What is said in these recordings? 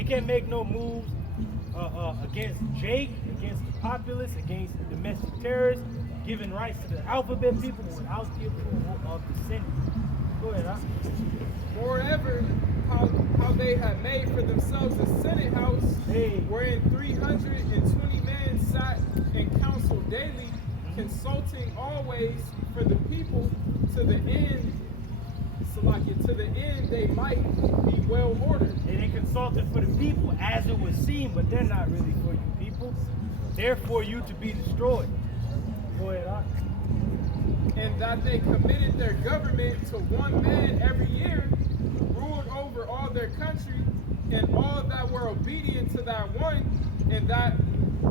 They can't make no moves against Jake, against the populace, against the domestic terrorists, giving rights to the alphabet people without the approval of the Senate. Go ahead, huh? Moreover, how they had made for themselves a Senate house, wherein 320 men sat in council daily, consulting always for the people, to the end, Salakia, to the end they might be well ordered. They consulted for the people as it would seem, but they're not really for you people. They're for you to be destroyed. Go ahead, huh? And that they committed their government to one man every year, ruled over all their country, and all that were obedient to that one, and that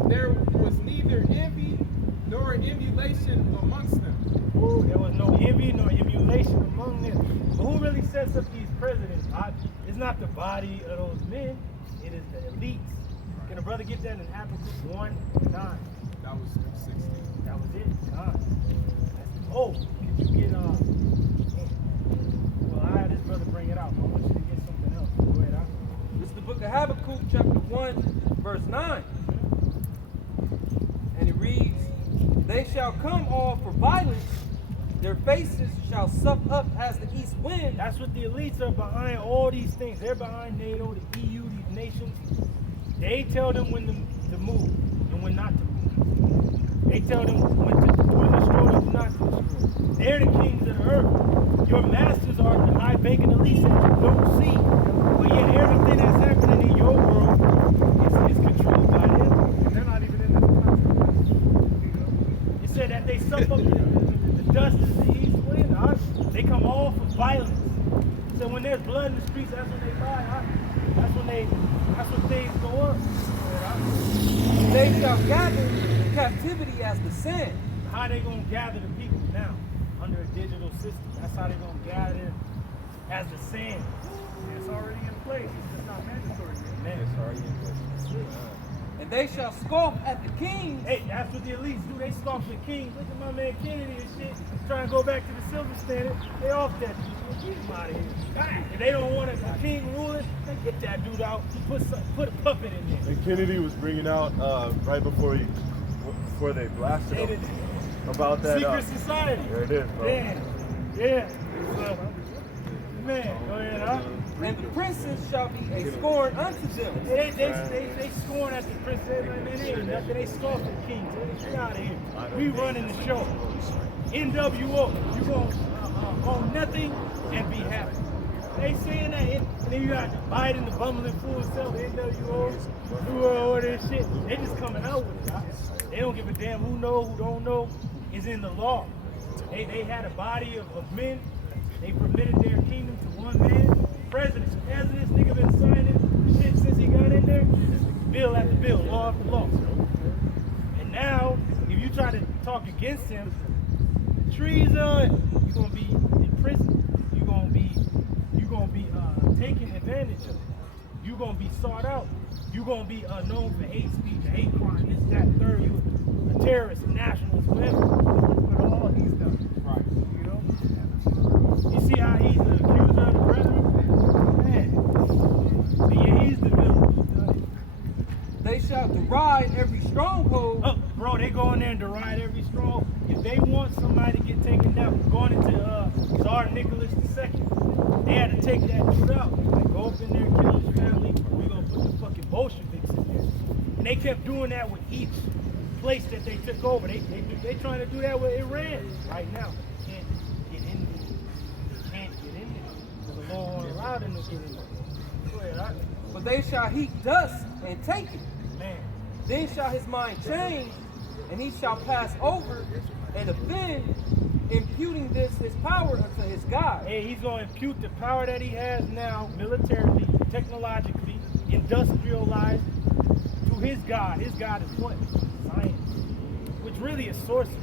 there was neither envy nor emulation amongst them. Ooh, there was no envy nor emulation among them. But who really sets up these presidents? It's not the body of those men, it is the elites. Can a brother get that in Habakkuk 1:9? That was 16. That was it. Oh, could you get well, I had this brother bring it out. I want you to get something else. Go ahead, This is the book of Habakkuk, chapter 1, verse 9. And it reads, "They shall come all for violence, their faces shall sup up as the east wind." That's what the elites are behind all these things. They're behind NATO, the EU, these nations. They tell them when to move and when not to move. They tell them when to destroy and not to destroy. They're the kings of the earth. Your masters are the high banking elites that you don't see. But yet everything that's happening in your world is controlled by them. They're not even in this country. It said that they suck up the dust is the east wind. They come all for violence. So when there's blood in the streets, that's when they buy. That's when things go up. They shall gather captivity as the sand. How they gonna gather the people now under a digital system? That's how they gonna gather as the sand. It's already in place. It's just not mandatory yet. Man, It's already in place. And they shall scoff at the kings. hey, that's what the elites do. They scoff the king. Look at my man Kennedy and shit. Trying to go back to the silver standard. They off that. Get him out of here. If they don't want a king ruling, then get that dude out. Put a puppet in there. And Kennedy was bringing out right before they blasted They him did- about that. Secret society. There it is, bro. Yeah. Man, go ahead, huh? And the princes shall be a scorn unto them. They scorn at the prince. They like, man, they ain't nothing. They scoff at kings. Get out of here. We running the show. NWO. You gonna own nothing and be happy. They saying that, and then you got Biden, the bumbling fool himself, NWO, New World Order and shit. They just coming out with it. Huh? They don't give a damn who know, who don't know. Is in the law. They had a body of men. They permitted their kingdom to one man. Presidents, as this nigga been signing shit since he got in there, bill after bill, law after law. And now, if you try to talk against him, treason, you're gonna be in prison. You're gonna be taken advantage of. You're gonna be sought out. You're gonna be known for hate speech, hate crime, this, that, third. You a terrorist, a nationalist, whatever. But all he's done. Right. You know? You see how he's the accuser of the brethren? Man. But yeah, he's the villain. They shall deride every stronghold. Oh, bro, they go in there and deride every strong. If they want somebody to get taken down, going into Tsar Nicholas II, they had to take that dude out. Like, go up in there, kill his family. We're gonna put the fucking Bolsheviks in there. And they kept doing that with each place that they took over. They trying to do that with Iran right now. They can't get in there. They can't get in there because the law won't allow them to get in there. Go ahead, all right? But they shall heap dust and take it. Man. Then shall his mind change, and he shall pass over and offend, imputing this his power unto his God. Hey, he's going to impute the power that he has now, militarily, technologically, industrialized, to his God. His God is what? Science, which really is sorcery.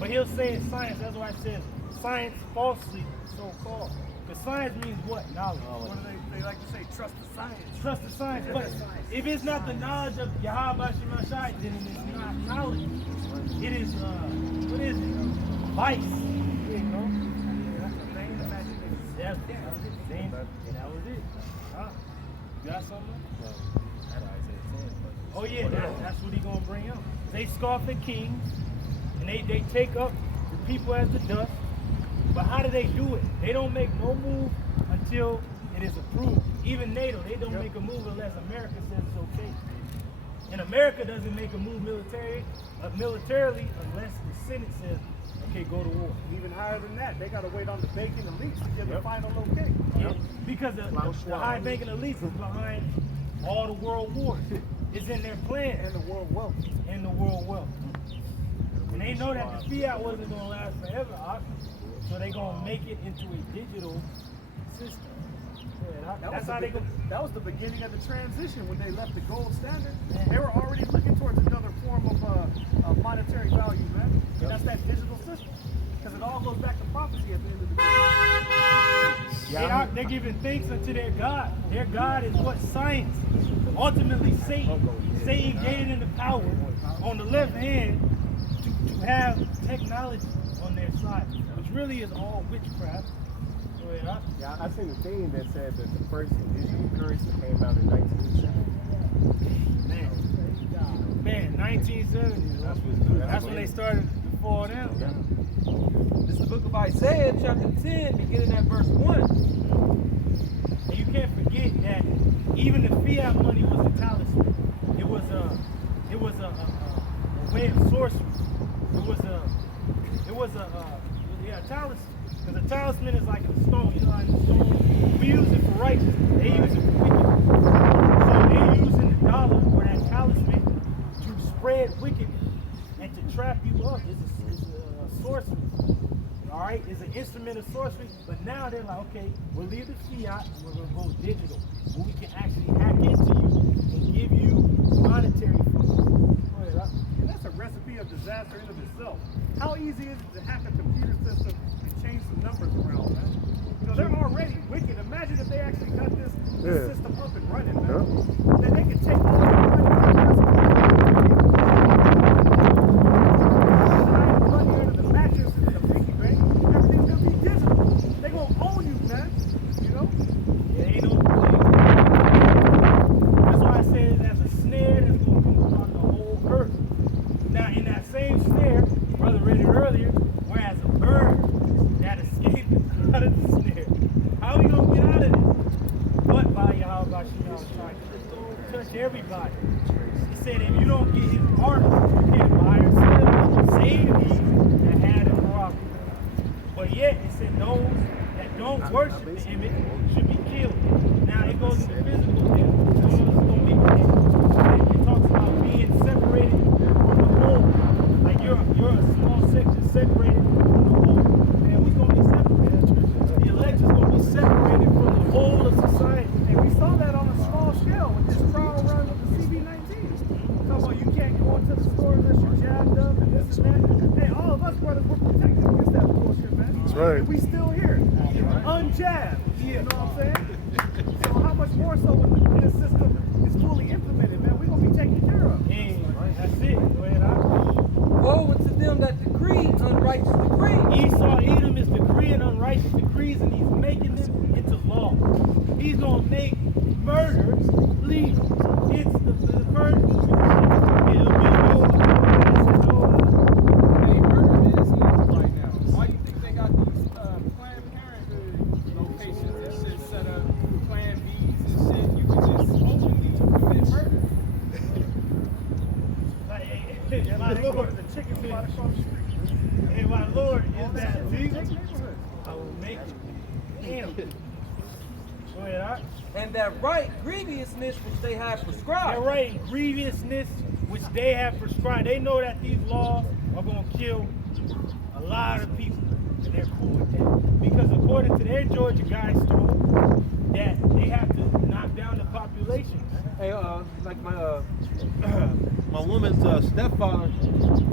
But he'll say it's science. That's why it says science falsely so-called. Because science means what? Knowledge. What do they like to say? Trust the science. Trust the science. But if it's not the knowledge of Yahweh Shemashai, then it's not knowledge. It is, what is it? Vice. You know? That's a vain imagination. That was it. That was it. Huh? got something? That Isaiah 10. Oh yeah, that's what he gonna bring up. They scoff at kings, and they take up the people as the dust. But how do they do it? They don't make no move until it is approved. Even NATO, they don't make a move unless America says it's okay. And America doesn't make a move militarily unless the Senate says, okay, go to war. Even higher than that, they got to wait on the banking elites to give the final okay. Yeah, because the high banking elites is behind all the world wars. It's in their plan. And the world wealth. And the world wealth. And they know that the fiat wasn't going to last forever, so they're going to make it into a digital system. Yeah, that's how they go. That was the beginning of the transition when they left the gold standard. They were already looking towards another form of monetary value, man. And that's that digital system. Because it all goes back to prophecy at the end of the day. They're giving thanks unto their God. Their God is what? Science. Ultimately, Satan. Satan gained the power on the left hand to have technology on their side, which really is all witchcraft. Yeah, I seen a thing that said that the first digital currency came out in 1970. Man, 1970. That's when they started to fall down. This is the book of Isaiah, chapter 10, beginning at verse 1. And you can't forget that even the fiat money was a talisman. It was a way of sorcery. It was a talisman. Because a talisman is like a stone, you know, like a stone. We use it for righteousness. They use it for wickedness. So they're using the dollar or that talisman to spread wickedness and to trap you up. It's a sorcery. All right, it's an instrument of sorcery. But now they're like, okay, we'll leave the fiat and we're gonna go digital, where we can actually hack into you and give you monetary funds. And that's a recipe of disaster in of itself. How easy is it to hack a computer system and change some numbers around, man? You know, they're already wicked. Imagine if they actually got this system up and running, man. Then they can take all the money under the mattress and the piggy bank. Everything's gonna be digital. They gonna own you, man. You know? Yeah, ain't no. That's why I said that's a snare that's gonna come about the whole earth. Now, in that same snare, brother read it earlier, whereas a bird that escaped out of the snare. How are we gonna get out of this? But by Yahweh touch everybody. He said if you don't get his article, you can't buy or sell. Save he that had a property. But yet it said those that don't worship the image should be killed. Now it goes into physical death. So it's gonna be dead. It talks about being separated from the whole. Like you're a small section separated from the whole. And who's gonna be separated? The elect is gonna be separated from the whole of society. And we saw that on a small scale with this trial run with the CB19. Talking about you can't go into the store unless you're jabbed up and this and that. Hey, all of us brothers were protected against that bullshit, man. That's right. And we still here, unjabbed. You know what I'm saying? So how much more so when the system is fully implemented, man? We're gonna be taken care of. And that's it. Go ahead, Woe unto them that decree unrighteous decree. Esau, Edom is decreeing unrighteous decrees and he's making them into law. He's going to make murder legal. It's the first. It'll be Hey, murder is legal right now. Why do you think they got these Planned Parenthood locations and shit set up, Plan Bs and shit? You can just openly commit murder. my Lord, The chicken spot across the street. hey, my Lord, is that legal? Neighborhood. I will make it. Damn. Go ahead, all right. And that right grievousness which they have prescribed. They're right, grievousness which they have prescribed. They know that these laws are going to kill a lot of people, and they're cool with that. Because according to their Georgia guys told that they have to knock down the population. Hey, like my woman's stepfather,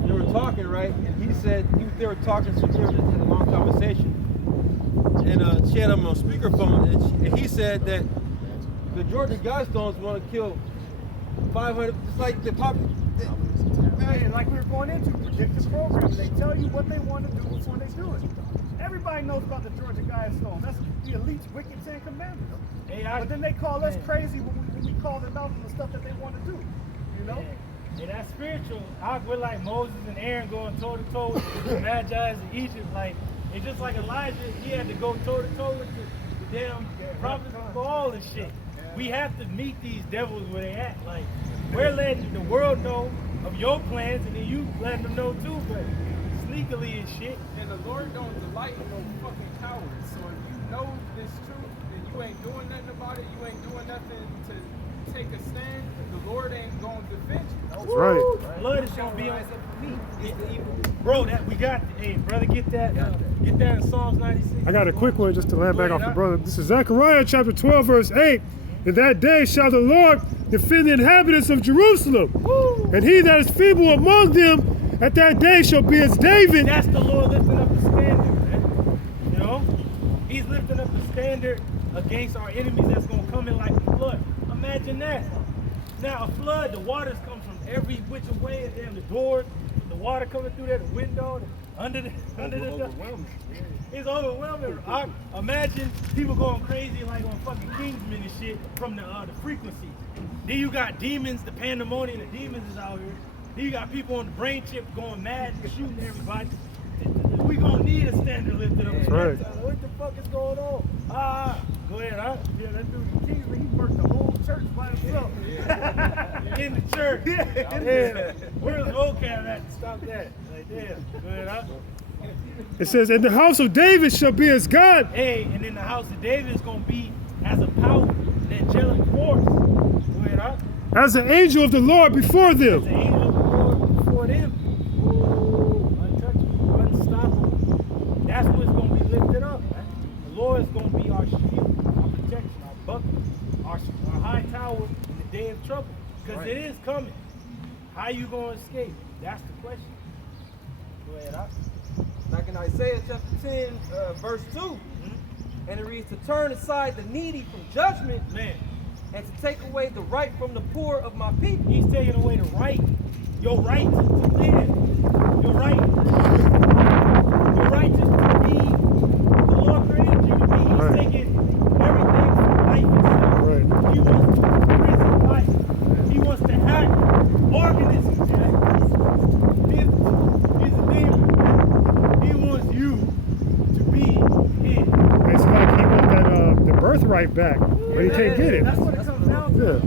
they were talking, right? And he said they were talking, so they were in a long conversation. And she had him on speakerphone, and he said that the Georgia Guidestones want to kill 500, just like the pop. And like we were going into predictive programming, they tell you what they want to do before they do it. Everybody knows about the Georgia Guidestones. That's the elite's wicked 10 commandments. Hey, But then they call us crazy when we call them out on the stuff that they want to do. You know? Yeah, that's spiritual. We're like Moses and Aaron going toe to toe with the Magi in Egypt. Like, it's just like Elijah, he had to go toe to toe with the damn prophets of all this shit. We have to meet these devils where they at. Like, we're letting the world know of your plans, and then you letting them know too, but sneakily and shit. And the Lord don't delight in no fucking cowards. So if you know this truth and you ain't doing nothing about it, you ain't doing nothing to take a stand, the Lord ain't going to defend you. That's right. Blood is gonna be on me. Bro, that we got. Hey, brother, get that in Psalms 96. I got a quick one just to land back off the brother. This is Zechariah chapter 12, verse 8. In that day shall the Lord defend the inhabitants of Jerusalem. And he that is feeble among them at that day shall be as David. That's the Lord lifting up the standard, man. You know? He's lifting up the standard against our enemies that's gonna come in like a flood. Imagine that. Now a flood, the waters come from every which way, and then the doors, the water coming through there, the window, under the it's overwhelming. Imagine people going crazy like on fucking Kingsman and shit from the frequencies. Then you got demons, the pandemonium, the demons is out here. Then you got people on the brain chip going mad and shooting everybody. We gonna need a standard lifted up. That's right. What the fuck is going on? Go ahead, huh? Yeah, that dude Kingsley, he worked the whole church by himself. In the church. Yeah. Where's vocab at? Stop that. Like, damn. Go ahead, huh? It says, and the house of David shall be as God. Hey, and then the house of David is going to be as a power, an angelic force. Go ahead, huh? As the angel of the Lord before As them. the angel of the Lord before them. Untouchable, unstoppable. That's what's going to be lifted up, man. The Lord is going to be our shield, our protection, our buckler, our high tower in the day of trouble. Because it is coming. How you going to escape? That's the question. Go ahead, huh? Back in Isaiah chapter 10, verse 2, and it reads, to turn aside the needy from judgment, Man, and to take away the right from the poor of my people. he's taking away the right, your right to live, your right just to be the Lord created you to be. He's Right. taking everything from life itself. Right. He wants to prison life. He wants to hack organisms. He's a demon. He wants you to be his. It's like he wants that the birthright back, but he can't get it. That's what it comes down to. Yeah.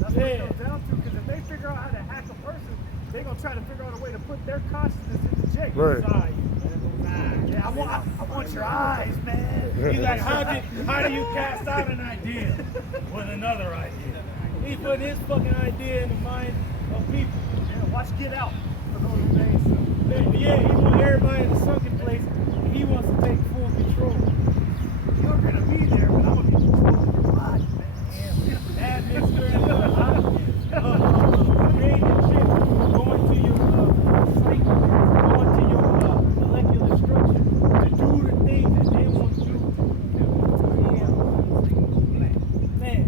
That's what it comes down to, because if they figure out how to hack a person, they're going to try to figure out a way to put their consciousness into check. Right. Yeah, I want your eyes, man. He's like, how do you cast out an idea with another idea? He put his fucking idea in the mind of people. Yeah, watch Get Out for those who ain't seen. Yeah, he wants everybody in the sunken place. He wants to take full control. You're going to be there, but I'm going to be controlling your body, man. Bad mixture and creating shit, going to your psyche, going to your molecular structure to do the things that they want you to do. Man.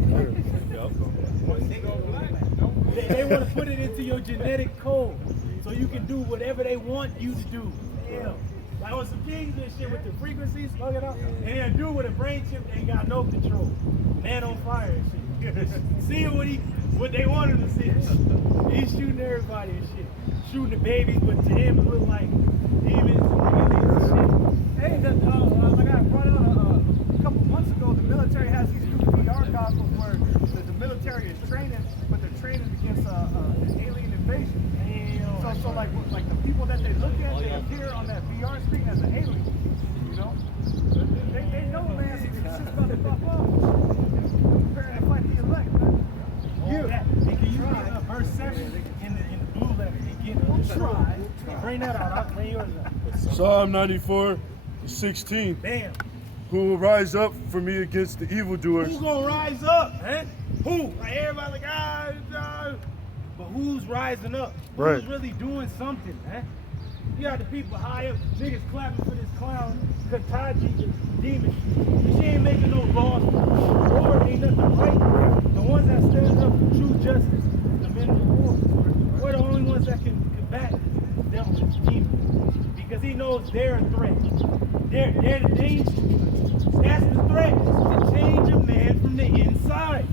They want to put it into your genetic code so you can do whatever they want you to do. Damn. Like on some kings and shit with the frequencies, plug it up, and they'll do with a brain chip, they ain't got no control. Man on fire and shit. Seeing what they want him to see. He's shooting everybody and shit. Shooting the babies, but to him it look like demons and aliens and shit. Hey, like I brought out a couple months ago, the military has these new VR goggles where the military is training, but they're training against an alien invasion. So like the people that they look at, they appear on that VR screen as an alien. You know, they know, man, shit's about to pop off. Preparing to fight the elect, man. They can use verse 7 in the blue letter. They get Try. Bring that out. I'll bring yours out. Psalm 94:16. Bam. Who will rise up for me against the evildoers? Who's gonna rise up, man? Who? Like everybody like, but who's rising up? Right. Who's really doing something, man? You got the people high up, niggas clapping for this clown, Kataji, the demon. She ain't making no laws. Lord ain't nothing right. The ones that stand up for true justice, the men of the Lord. We're the only ones that can combat the devil and demons. Because he knows they're a threat. They're the danger. That's the threat, to change a man from the inside.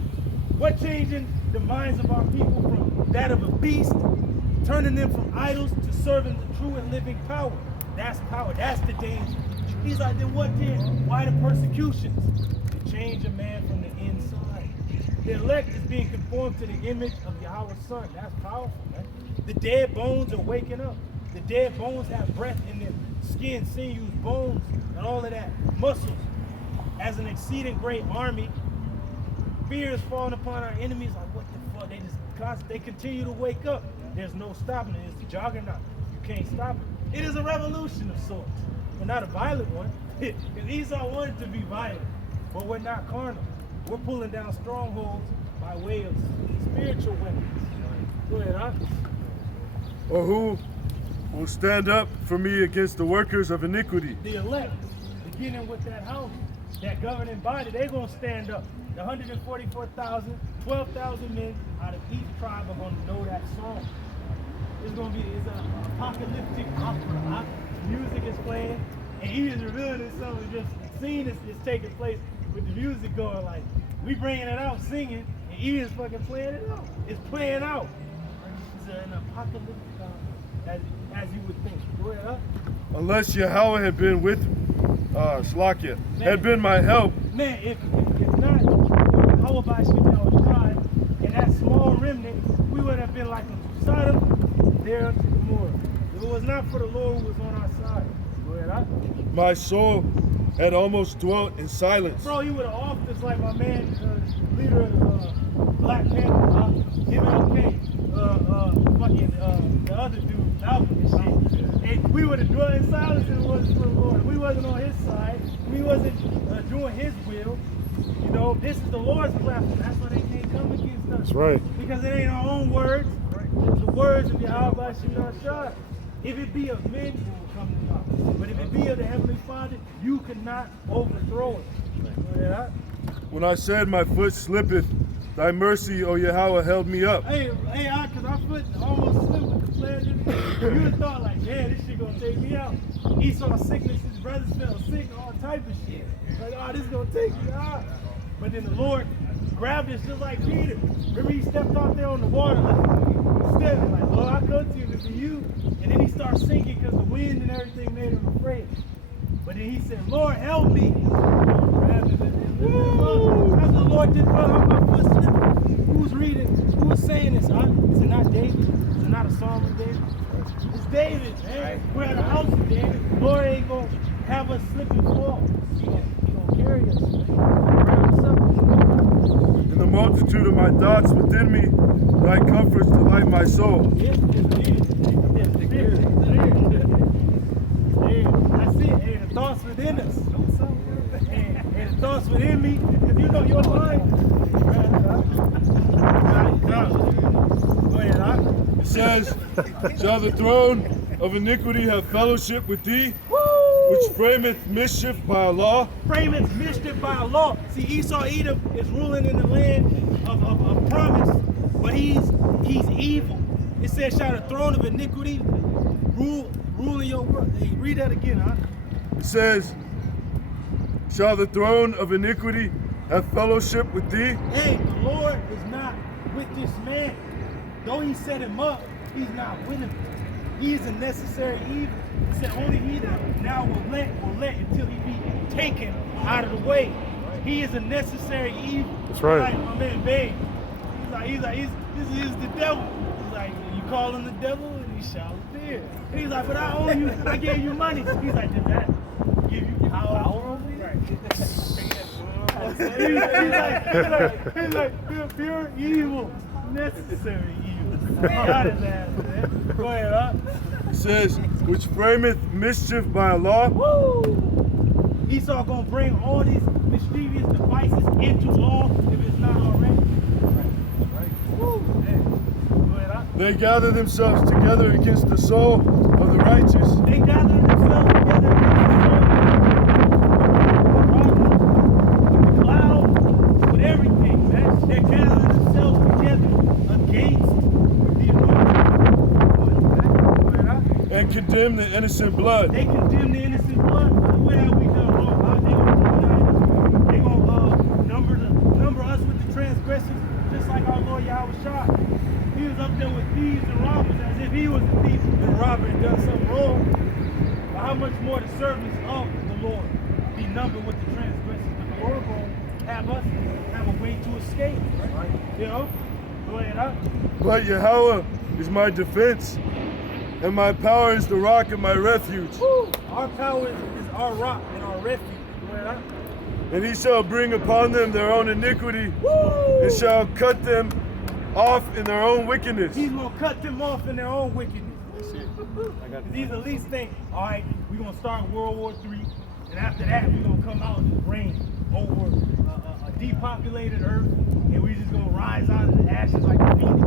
What changing the minds of our people from that of a beast, turning them from idols to serving the true and living power. That's power. That's the danger. He's like, then what then? Why the persecutions? To change a man from the inside. The elect is being conformed to the image of Yahweh's Son. That's powerful, man. The dead bones are waking up. The dead bones have breath in them. Skin, sinews, bones, and all of that. Muscles. As an exceeding great army, fear is falling upon our enemies. Like, what the fuck? They continue to wake up. There's no stopping it. It's a juggernaut. You can't stop it. It is a revolution of sorts, but not a violent one. Because Esau wanted to be violent, but we're not carnal. We're pulling down strongholds by way of spiritual weapons. Go ahead, huh? Or who will stand up for me against the workers of iniquity? The elect, beginning with that house, that governing body, they're going to stand up. The 144,000, 12,000 men out of each tribe are going to know that song. It's going to be an apocalyptic opera. Huh? Music is playing, and he is revealing himself. Just scene is taking place with the music going. Like, we bringing it out, singing, and he is fucking playing it out. It's playing out. It's an apocalyptic opera, as you would think. Go ahead, huh? Unless Yahweh had been with Slakia, had been my help. Man, if not, how about Shimei tribe and that small remnant, we would have been like Sodom, there unto Gomorrah. If it was not for the Lord who was on our side. Go ahead, huh? My soul had almost dwelt in silence. Bro, he would have offed us like my man, leader of the Black Panther, MLK, the other dude, Malcolm and shit. And we would have dwelt in silence if it wasn't for the Lord. We wasn't on his side. We wasn't doing his will. You know, this is the Lord's platform. That's why they can't come against us. That's right. Because it ain't our own words. It's the words of Yahweh Shemashah. If it be of men, it will come to naught. But if it be of the Heavenly Father, you cannot overthrow it. Yeah. When I said my foot slippeth, thy mercy, O Yahweh, held me up. Hey, because our foot almost slipped with the pleasure. You would have thought like, yeah, this shit gonna take me out. Esau sickness, his brothers fell sick, all type of shit. Like, oh, this is gonna take me out. But then the Lord grabbed us just like Peter. Remember he stepped out there on the water, like, stepping like, Lord, I come to you to be you. And then he starts sinking because the wind and everything made him afraid. But then he said, Lord, help me. Grabbed us and that's what the Lord did for my foot slipping. Who's reading? Who was saying this? Huh? Is it not David? Is it not a psalm of David? It's David, man. Right. We're at a house of David. The Lord ain't going to have us slip and fall. He gonna carry us, In the multitude of my thoughts within me, thy comforts delight my soul. That's it. And the thoughts within us. And the thoughts within me. If you know your mind. Go ahead, huh? It says, shall the throne of iniquity have fellowship with thee? Which frameth mischief by a law. Frameth mischief by a law. See, Esau Edom is ruling in the land of promise, but he's evil. It says, shall the throne of iniquity rule in your world. Hey, read that again, huh? It says, shall the throne of iniquity have fellowship with thee? Hey, the Lord is not with this man. Though he set him up, he's not with him. He is a necessary evil. He said only he that now will let until he be taken out of the way. He is a necessary evil. That's right. Like my man Babe. This is the devil. He's like, you call him the devil and he shall appear. And he's like, but I owe you, I gave you money. He's like, did that give you power over me? He's like, pure evil, necessary evil. Got his ass, man. Go ahead, huh? It says, which frameth mischief by a law. Woo! Esau gonna bring all these mischievous devices into law if it's not already. Right. Woo! Go ahead, huh? They gather themselves together against the soul of the righteous. They gather themselves together against the soul. The cloud, with everything, man. They're gathering themselves together against the anointing. And condemn the innocent blood. They condemn the innocent blood. where have we done wrong? They gonna number us with the transgressions, just like our Lord Yahweh Shah. He was up there with thieves and robbers as if he was a thief and robber and done something wrong. But how much more the servants of the Lord be numbered with the transgressions? But the Lord gonna have us have a way to escape, right? You know? Go ahead, huh? But Yahweh is my defense, and my power is the rock of my refuge. Woo! Our power is our rock and our refuge. Go ahead, huh? And he shall bring upon them their own iniquity, Woo! and shall cut them off in their own wickedness. He's gonna cut them off in their own wickedness. These at least think, all right, we're gonna start World War III, and after that, we're gonna come out and reign over a depopulated earth, and we're just gonna rise out of the ashes like a phoenix.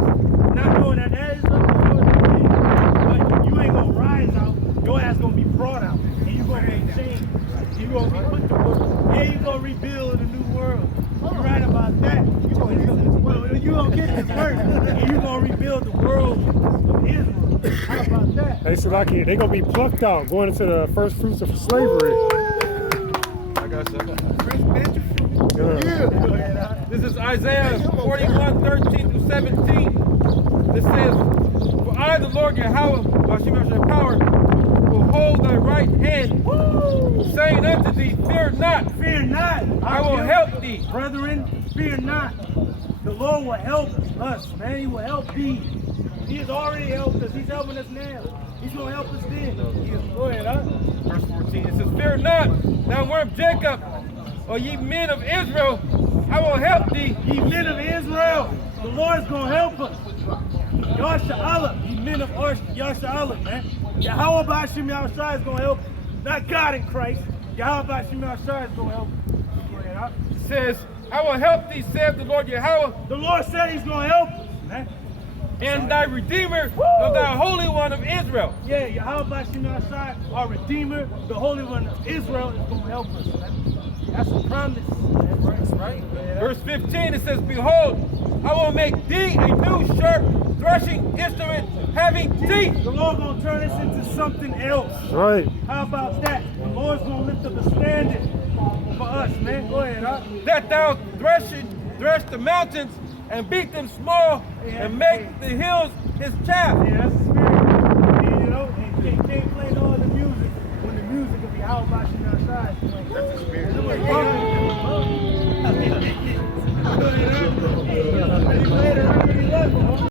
Not knowing that that is the Lord's plan. But you ain't gonna rise out, your ass gonna be brought out, and you're gonna make change. You're gonna be put to work, and you're gonna rebuild a new world. You're right about that. You're gonna get this work, and you're gonna rebuild the world of Israel. How about that? Hey, Salaki, they gonna be plucked out, going into the first fruits of slavery. I got you. Yeah. This is Isaiah 41:13-17. It says, "For I, the Lord Yahweh, Hashem power, will hold thy right hand, saying unto thee, Fear not, Fear not. I will help thee." Brethren, fear not. The Lord will help us, man. He will help thee. He has already helped us. He's helping us now. He's going to help us then. Go ahead, huh? Verse 14, it says, "Fear not, thou worm Jacob, or ye men of Israel, I will help thee." Ye men of Israel, the Lord is going to help us. Yasha Allah, ye men of Yasha Allah, man. Yahweh Bashim Yahushua is going to help you. Not God in Christ. Yahweh Bashim Yahushua is going to help you. Go ahead, huh? It says, "I will help thee, saith the Lord Yahweh, The Lord said he's going to help us, man. and thy Redeemer of thy Holy One of Israel." Yeah, Yahweh Bashim Yahushua, our Redeemer, the Holy One of Israel, is going to help us, man. That's a promise, man. Right? Verse 15, it says, "Behold, I will make thee a new sharp threshing instrument having teeth." The Lord's going to turn this into something else. Right. How about that? The Lord's going to lift up a standard for us, man. Go ahead, huh? That thou thresh the mountains and beat them small and make the hills his chaff. Yeah,